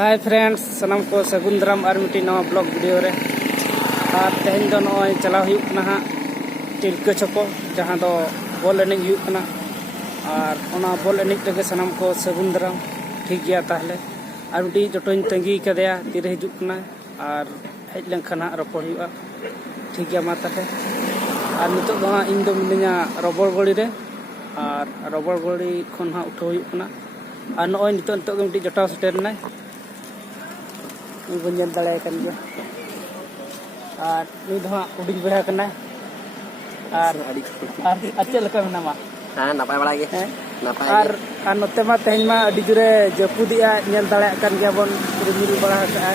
Hi friends सनम को सगुन दाराम और मिट्टी नवा ब्लॉग वीडियो रे और तेहन दो नय चलाव हुयुक कना हा तिलका चको जहां दो बॉल एनिज हुयुक कना और ओना बॉल एनिज लगे सनम को सगुन दाराम ठीक गया ताहले और मिट्टी जटोኝ तंगी कदेया तिरे हिजुक कना और हेज लेनखान हा रपड़ हुयुआ ठीक गया मा ताहे और नितो दो हा इन दो मिनिया रबड़ गड़ी रे और रबड़ गड़ी खन हा उठो हुयुक कना और नय नितो नितो गे मिट्टी जटाव सेटर नाय बंजन दड़े कन गया और नी दो उडिंग बहा कना और अच्छे लका मेनामा हां नापाय बड़ा गे नापाय और नोते मा तेहन मा अडी जुरे जपुदिया नेल दड़े कन गया बन रिमिल बड़ा का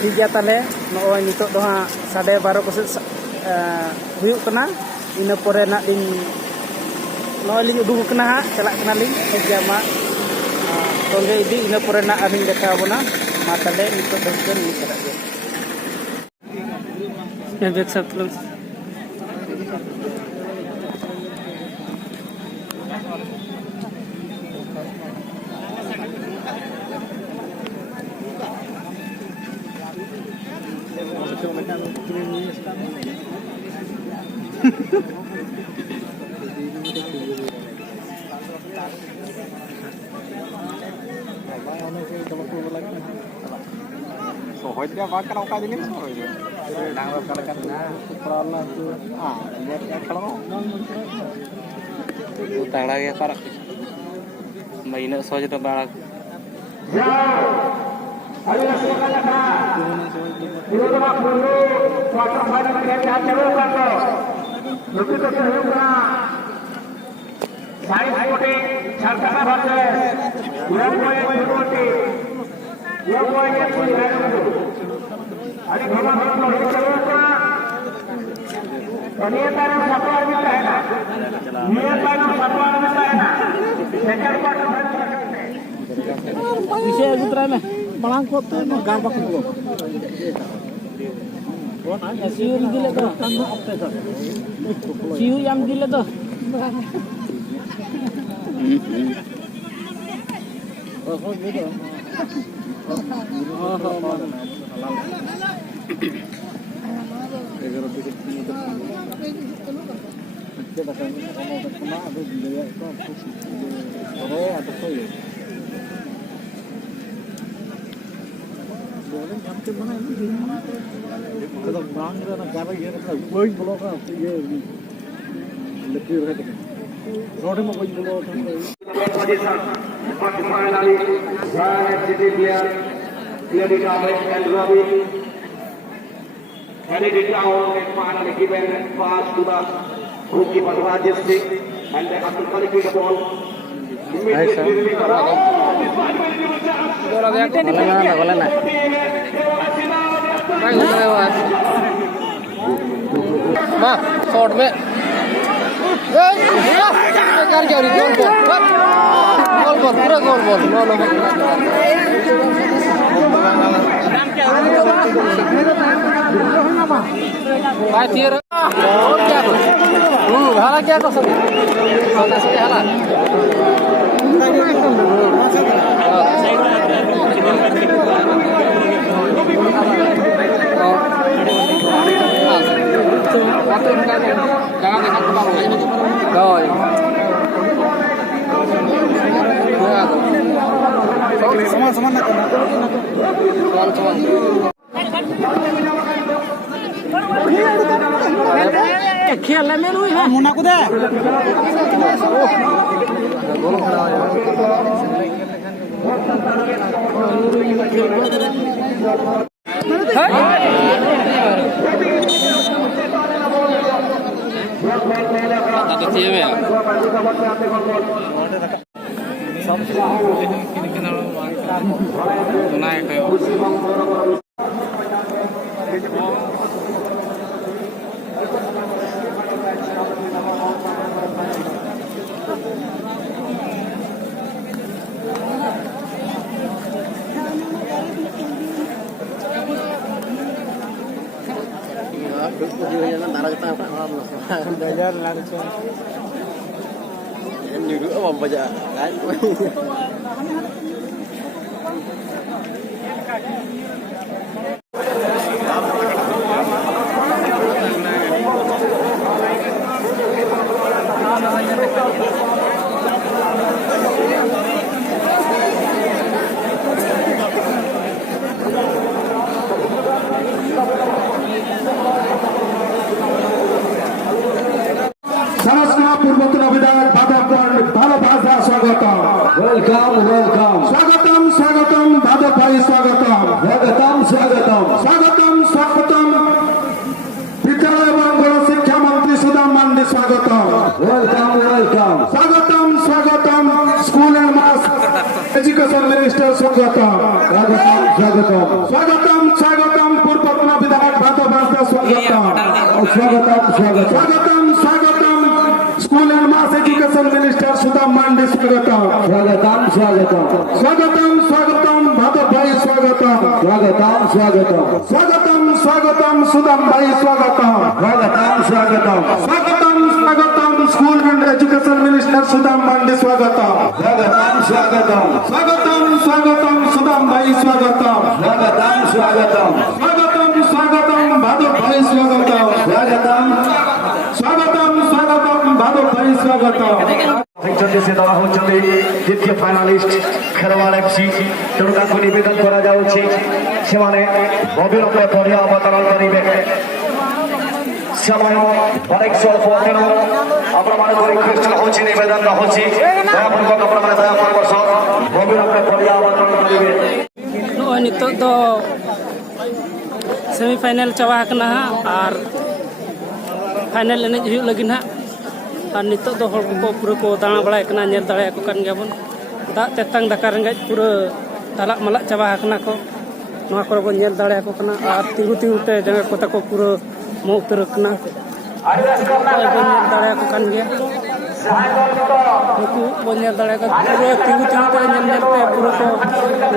ठीक गया ताले नय नितो दो 12:30 को से हुयुक कना इन परे ना दिन नय लिंग उडुक कना चला कना लिंग ठीक गया मा तोंगे इदी इन परे ना अरिंग देखा बना माताले नितो दंकन नि करा गया मैं देख सकता हूं sohoi dia bakal oka jenis sohoi dia dang bakal kan perana tu lihat ya kalau utang lagi parak main sohoi tu barak ayo silakan dulu dulu suatu hari kita coba kan lebih ke sana side कोटे छारकाना भाषे ये कोटे ये अरे भगवान हम लोग चलोगा नियत आना सफल मिलता है ना नियत आना सफल मिलता है ना सेकंड पार्ट इसे उतरा में बड़ा को तो गांव का को कौन है सीयू दिले तो सीयू yang दिले तो oh gitu finally city player clearly covered and Ravi headed it down and finally given pass to the goalkeeper Rajesh Singh and they have to qualify the ball immediately shot में कर क्या रही गोल ball पूरा गोल ball no no भाई तीर और क्या हाला क्या कर सकते हाला rồi sama sama nak sama खेल में लुई है मुना को दे गोल खड़ा ada tim ya naik kayak belajar langsung Em nhiều nữa mà bây giờ đấy संस्कार पूर्वतन विधायक भादव भाषा स्वागतम वेलकम वेलकम स्वागतम स्वागतम भादव भाई स्वागतम स्वागतम स्वागतम स्वागतम स्वागतम विद्यालय एवं गण शिक्षा मंत्री सुदाम मांडी स्वागतम वेलकम वेलकम स्वागतम स्वागतम school and mass education minister स्वागतम स्वागतम स्वागतम स्वागतम स्वागतम पूर्वतन विधायक भादव भाषा स्वागतम स्वागतम स्वागतम स्वागतम स्वागतम school and mass education minister Sudam Marndi स्वागतम स्वागतम स्वागतम स्वागतम स्वागतम भादव भाई स्वागतम स्वागतम स्वागतम स्वागतम स्वागतम सुदाम भाई स्वागतम स्वागतम स्वागतम स्वागतम स्वागतम school and education minister Sudam Marndi स्वागतम स्वागतम स्वागतम स्वागतम स्वागतम सुदाम भाई स्वागतम स्वागतम स्वागतम स्वागतम स्वागतम भादव भाई स्वागतम स्वागतम स्वागतम स्वागतम भादव भाई स्वागतम से दवा होती द्वितीय फाइनालिस्ट खेरवाड़ एफसी तेणु नवेदन कराने गभीर पड़िया अवतरण करेंगे समय अनेक स्वल्प तेणु रिक्वेस्ट होची नवेदन होची दयापूर्वक दयापूर्वक गभीर पड़िया अवतरण करेंगे नॉय नितो दो सेमीफाइनल चावा कना और फाइनल एनेज हुई लगी ना और नितो दो हर को पूरा को दाना बड़ा कना नेल दाड़ा को कान गयाबन दा तेतांग दाका रेंगाज पूरा तालाक मलाक चावा कना को नोआ को को नेल दाड़ा को कना और तिगु तिगु ते जंगा को ताको पूरा मो उतर कना नेल दाड़ा को कान गया नुकु बो नेल दाड़ा को पूरा तिगु तिगु ते नेल ते पूरा को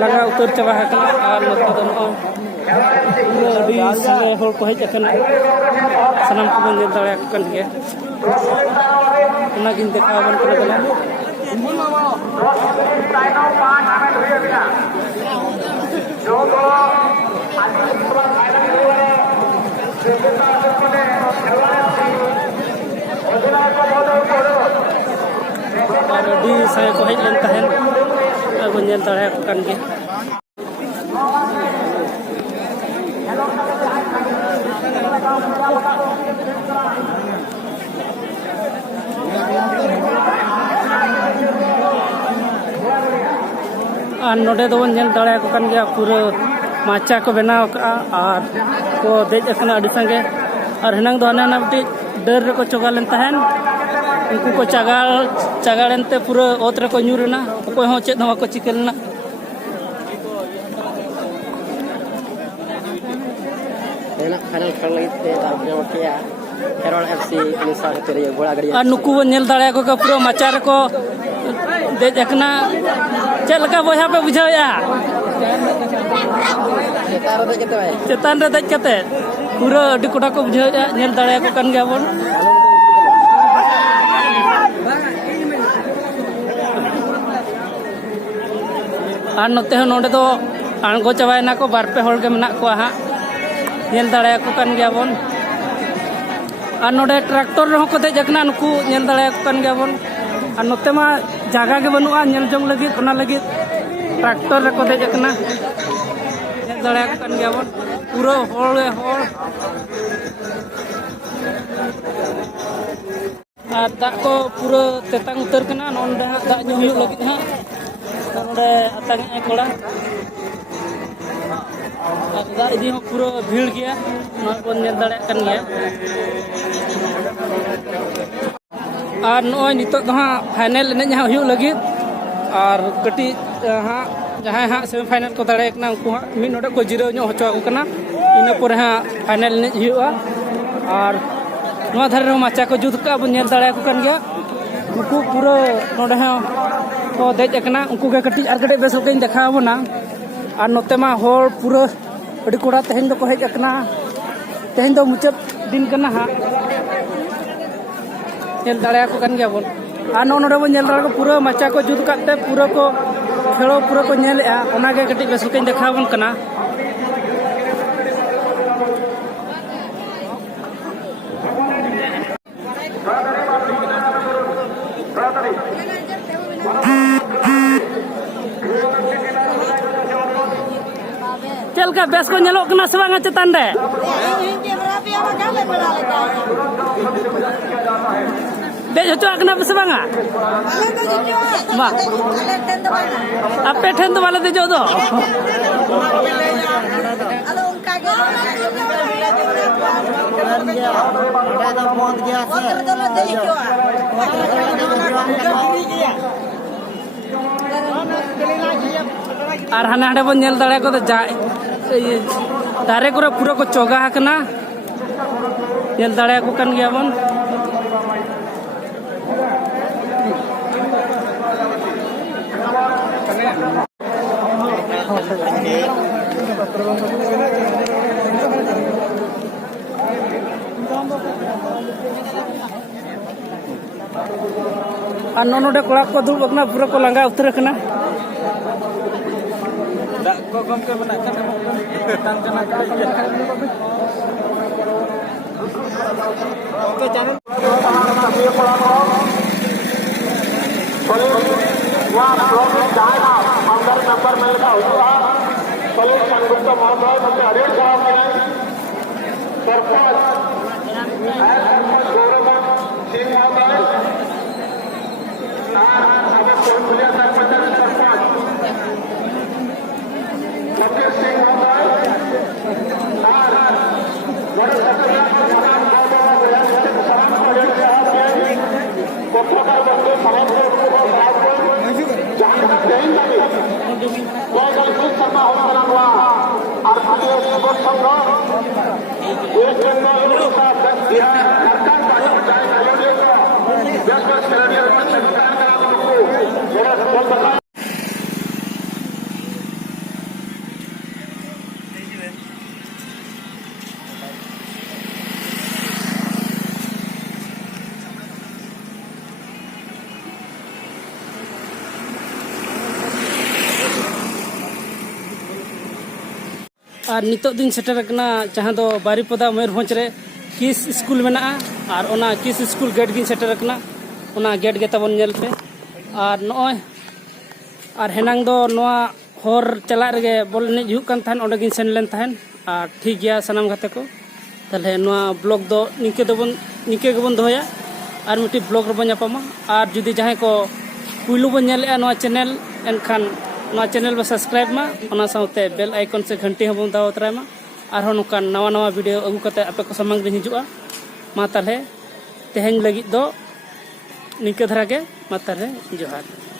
लगा उतर चावा कना और नतो दो नोय पूरा अभी संगे हर को हेज कना सनम को नेल दाड़ा को कान गया उनागिन देखा बन कर गला डी साय को हेज लेन तहन अब नेल दाड़ा को कान गया और नोडे दो नेल दाड़ा को कान गया पूरा माचा को बनाव का और को देज अकना अडी संगे और हनंग दो हना बटी डर रे को चोगालेन तहन उनको को चगाड़ेनते पूरा ओत रे को न्यूरना कोई हो चेद हो को चिकलना फाइनल खेल लगे खेरवाड़ एफसी बड़ा गड़िया और नुकु नेल दाड़ा को पूरा माचा रे को देज अकना चेद लका बोहा पे बुझाया चेतान रे देज कते पूरा अडी कोटा को बुझाया नेल दाड़ा को कान गया बोन और नोते हो नोडे दो आंगो चावायना को बार पे होल के मेना को हा नेल दाड़ा को कान गया बोन और नोडे ट्रैक्टर रे को देज अकना नुकु नेल दाड़ा को कान गया बोन और नोते मा जगह के बनुआ नेल जंग लगी ओना लगी ट्रैक्टर रे को देज अकना नेल दाड़ा को कान गया बोन पूरा होल और दाग को पूरा तेतांग उतर कना नोंडे दाग ᱧᱩ हुई लगी हां नोंडे अतंग कोड़ा दाग इदी हो पूरा भीड़ गया नोआ को नेल दाड़ा कन गया और नोय नितो दो हां फाइनल एनेज हां हुई लगी और कटी हां जहां हां सेमीफाइनल को दाड़ा कना उनको हां मि नोडे को जिरो ᱧᱚ होचो कना इना पर हां फाइनल एनेज हुआ और नोआ धरे रे माचा को जुद का बन नेल दाड़ा को कन गया उनको पूरा नोडे हां को देज अकना उनको के कटी और कटे बेस लकइन देखा बना और नोते मा होल पूरा अडी कोड़ा तेहन दो को हेज अकना तेहन दो मुचाद दिन कना हां नेल दाड़ा को कन गया बोन और नोडे बन नेल दाड़ा को पूरा माचा को जुद काते पूरा को खेलो पूरा को नेलेआ ओनागे कटिज बेसलकन देखाबन कना चलका बेस को नेलो कना से बांगा चेतान दे दे जो कना से बांगा मा आपे ठेन तो वाले दे जो दो और हाना हाडे बन नेल दाड़े को तो जा दारे को पूरा को चोगा हकना नेल दाड़े को कन गया बन और नोडे कोड़ा को दुब अपना पूरा को लंगा उतर रखना को गम के बना कर तान जना ओके चैनल अंदर नंबर मिलता होगा पुलिस संयुक्त महोदय मुझे हरीश साहब ने सरपंच गौरव सिंह महोदय पुलिस सरपंच फकीर सिंह महोदय पत्रकार बंधु समाज शर्मा हुआ और और नितो दिन सेटर कना जहां दो बारीपदा मयूरभंज रे किस स्कूल मेना और ओना किस स्कूल गेट गिन सेटर कना ओना गेट गे तबन नेल पे और नय और हेनांग दो नोआ होर चला रे बोल ने हुक कान थान ओडे गिन सेन लेन थान और ठीक गया सनाम गाते को तले नोआ ब्लॉग दो निके गेबन दोया और मिटी ब्लॉग रे बन्यापामा और जुदी जहां को पुइलु बन नेलआ नोआ चैनल एनखान ना चैनल में सब्सक्राइब मा ओना साउते बेल आइकन से घंटी हबन दाव तरायमा और नौका नवा नवा वीडियो अगु कते आपे को समांग रे हिजुआ मा ताले तेहेन लगी दो निके धरा के मा ताले जोहार।